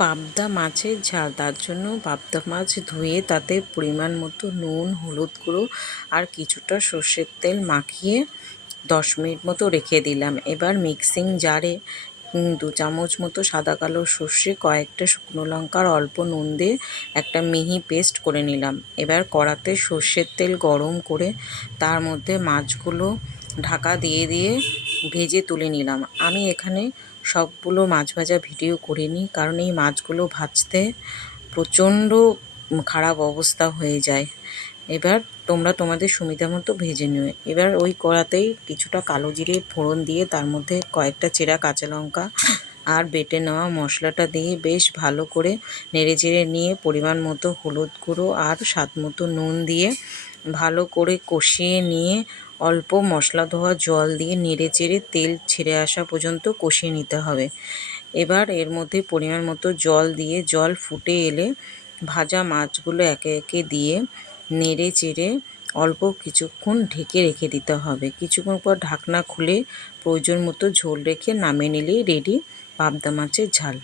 পাবদা মাছের ঝাল, তার জন্য পাবদা মাছ ধুয়ে তাতে পরিমাণ মতো নুন, হলুদ গুঁড়ো আর কিছুটা সর্ষের তেল মাখিয়ে 10 মিনিট মতো রেখে দিলাম। এবার মিক্সিং জারে 2 চামচ মতো সাদা কালো সর্ষে, কয়েকটা শুকনো লঙ্কা আর অল্প নুন দিয়ে একটা মিহি পেস্ট করে নিলাম। এবার কড়াতে সর্ষের তেল গরম করে তার মধ্যে মাছগুলো ঢাকা দিয়ে দিয়ে ভেজে তুলে নিলাম। আমি এখানে সবগুলো মাছ ভাজা ভিডিও করিনি, কারণ এই মাছগুলো ভাজতে প্রচণ্ড খারাপ অবস্থা হয়ে যায়। এবার তোমরা তোমাদের সুবিধা মতো ভেজে নিও। এবার ওই কড়াতেই কিছুটা কালো জিরে ফোড়ন দিয়ে তার মধ্যে কয়েকটা চেরা কাঁচা লঙ্কা আর বেটে নেওয়া মশলাটা দিয়ে বেশ ভালো করে নেড়েচেড়ে নিয়ে পরিমাণ মতো হলুদ গুঁড়ো আর স্বাদ মতো নুন দিয়ে ভালো করে কষিয়ে নিয়ে অল্প মশলা ধোয়া জল দিয়ে নেড়েচেড়ে তেল ছেড়ে আসা পর্যন্ত কষিয়ে নিতে হবে। এবার এর মধ্যে পরিমাণ মতো জল দিয়ে জল ফুটে এলে ভাজা মাছগুলো একে একে দিয়ে নেড়ে চেড়ে অল্প কিছুক্ষণ ঢেকে রেখে দিতে হবে। কিছুক্ষণ পর ঢাকনা খুলে প্রয়োজন মতো ঝোল রেখে নামিয়ে নিলেই রেডি পাবদা মাছের ঝাল।